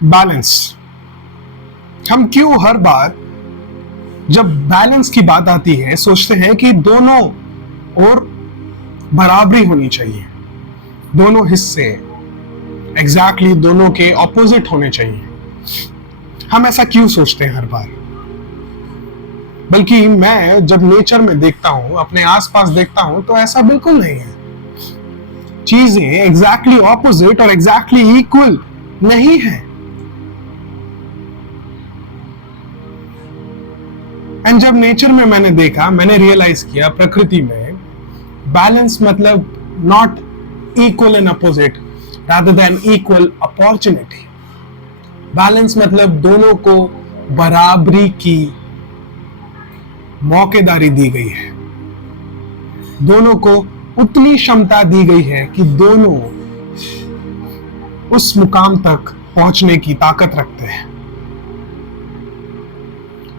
Balance. हम क्यों हर बार जब बैलेंस की बात आती है सोचते हैं कि दोनों और बराबरी होनी चाहिए, दोनों हिस्से एग्जैक्टली दोनों के ऑपोजिट होने चाहिए। हम ऐसा क्यों सोचते हैं हर बार? बल्कि मैं जब नेचर में देखता हूं, अपने आसपास देखता हूं, तो ऐसा बिल्कुल नहीं है। चीजें एग्जैक्टली ऑपोजिट और एग्जैक्टली इक्वल नहीं है। एंड जब नेचर में मैंने देखा, मैंने रियलाइज किया प्रकृति में बैलेंस मतलब not equal and opposite, rather than equal opportunity. Balance मतलब दोनों को बराबरी की मौकेदारी दी गई है, दोनों को उतनी क्षमता दी गई है कि दोनों उस मुकाम तक पहुंचने की ताकत रखते हैं,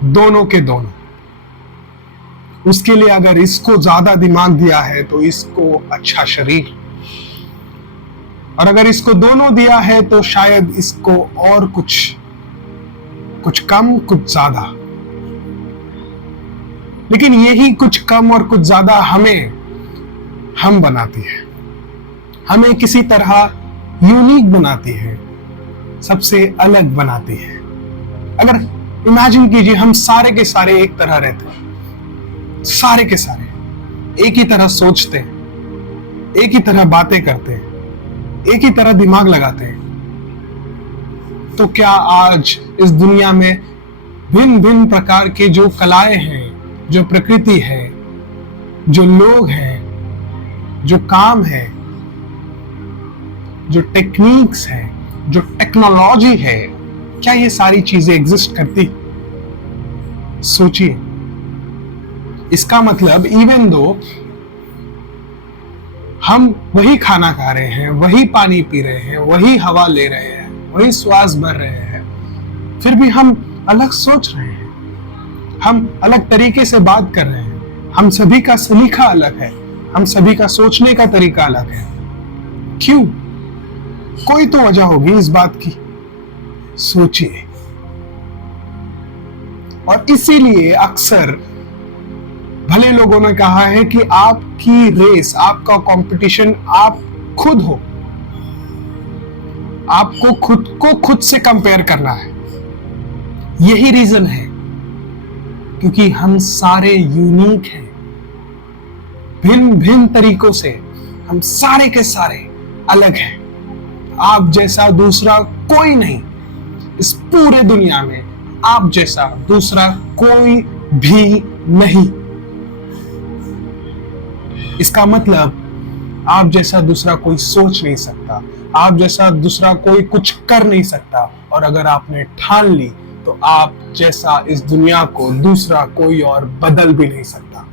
दोनों के दोनों। उसके लिए अगर इसको ज्यादा दिमाग दिया है तो इसको अच्छा शरीर, और अगर इसको दोनों दिया है तो शायद इसको और कुछ कम कुछ ज्यादा। लेकिन यही कुछ कम और कुछ ज्यादा हम बनाती है, हमें किसी तरह यूनिक बनाती है, सबसे अलग बनाती है। अगर इमेजिन कीजिए हम सारे के सारे एक तरह रहते हैं, सारे के सारे एक ही तरह सोचते हैं, एक ही तरह बातें करते हैं, एक ही तरह दिमाग लगाते हैं, तो क्या आज इस दुनिया में भिन्न भिन्न प्रकार के जो कलाएं हैं, जो प्रकृति है, जो लोग हैं, जो काम है, जो टेक्निक्स हैं, जो टेक्नोलॉजी है, क्या ये सारी चीजें एग्जिस्ट करती? सोचिए। इसका मतलब इवन दो हम वही खाना खा रहे हैं, वही पानी पी रहे हैं, वही हवा ले रहे हैं, वही श्वास भर रहे हैं, फिर भी हम अलग सोच रहे हैं, हम अलग तरीके से बात कर रहे हैं। हम सभी का सलीका अलग है, हम सभी का सोचने का तरीका अलग है। क्यों? कोई तो वजह होगी इस बात की, सोचिए। और इसीलिए अक्सर भले लोगों ने कहा है कि आपकी रेस, आपका कंपटीशन आप खुद हो, आपको खुद को खुद से कंपेयर करना है। यही रीजन है क्योंकि हम सारे यूनिक हैं, भिन्न भिन्न तरीकों से हम सारे के सारे अलग हैं। आप जैसा दूसरा कोई नहीं, इस पूरे दुनिया में आप जैसा दूसरा कोई भी नहीं। इसका मतलब आप जैसा दूसरा कोई सोच नहीं सकता, आप जैसा दूसरा कोई कुछ कर नहीं सकता, और अगर आपने ठान ली तो आप जैसा इस दुनिया को दूसरा कोई और बदल भी नहीं सकता।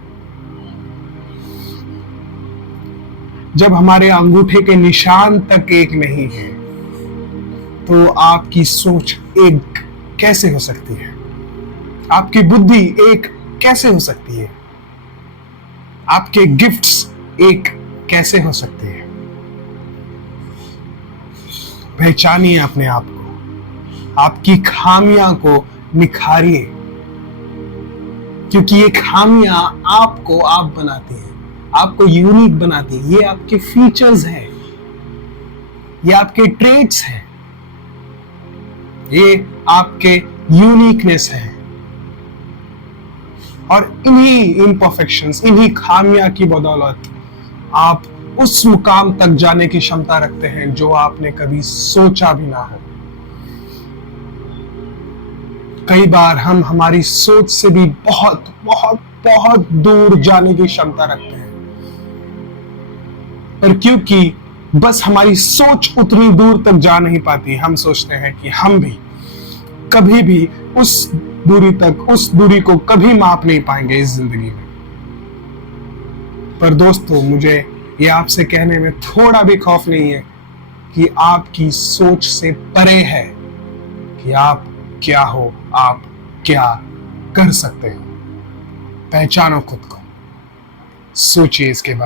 जब हमारे अंगूठे के निशान तक एक नहीं है तो आपकी सोच एक कैसे हो सकती है? आपकी बुद्धि एक कैसे हो सकती है? आपके गिफ्ट्स एक कैसे हो सकते हैं? पहचानिए अपने आप को, आपकी खामियां को निखारिए, क्योंकि ये खामियां आपको आप बनाती हैं, आपको यूनिक बनाती है। ये आपके फीचर्स हैं, ये आपके ट्रेट्स हैं, ये आपके यूनिकनेस है। और इन्हीं इम्परफेक्शंस, इन्हीं खामियां की बदौलत आप उस मुकाम तक जाने की क्षमता रखते हैं जो आपने कभी सोचा भी ना हो। कई बार हम हमारी सोच से भी बहुत बहुत बहुत दूर जाने की क्षमता रखते हैं, पर क्योंकि बस हमारी सोच उतनी दूर तक जा नहीं पाती, हम सोचते हैं कि हम भी कभी भी उस दूरी को कभी माप नहीं पाएंगे इस जिंदगी में। पर दोस्तों, मुझे ये आपसे कहने में थोड़ा भी खौफ नहीं है कि आपकी सोच से परे है कि आप क्या हो, आप क्या कर सकते हो। पहचानो खुद को, सोचिए इसके बारे में।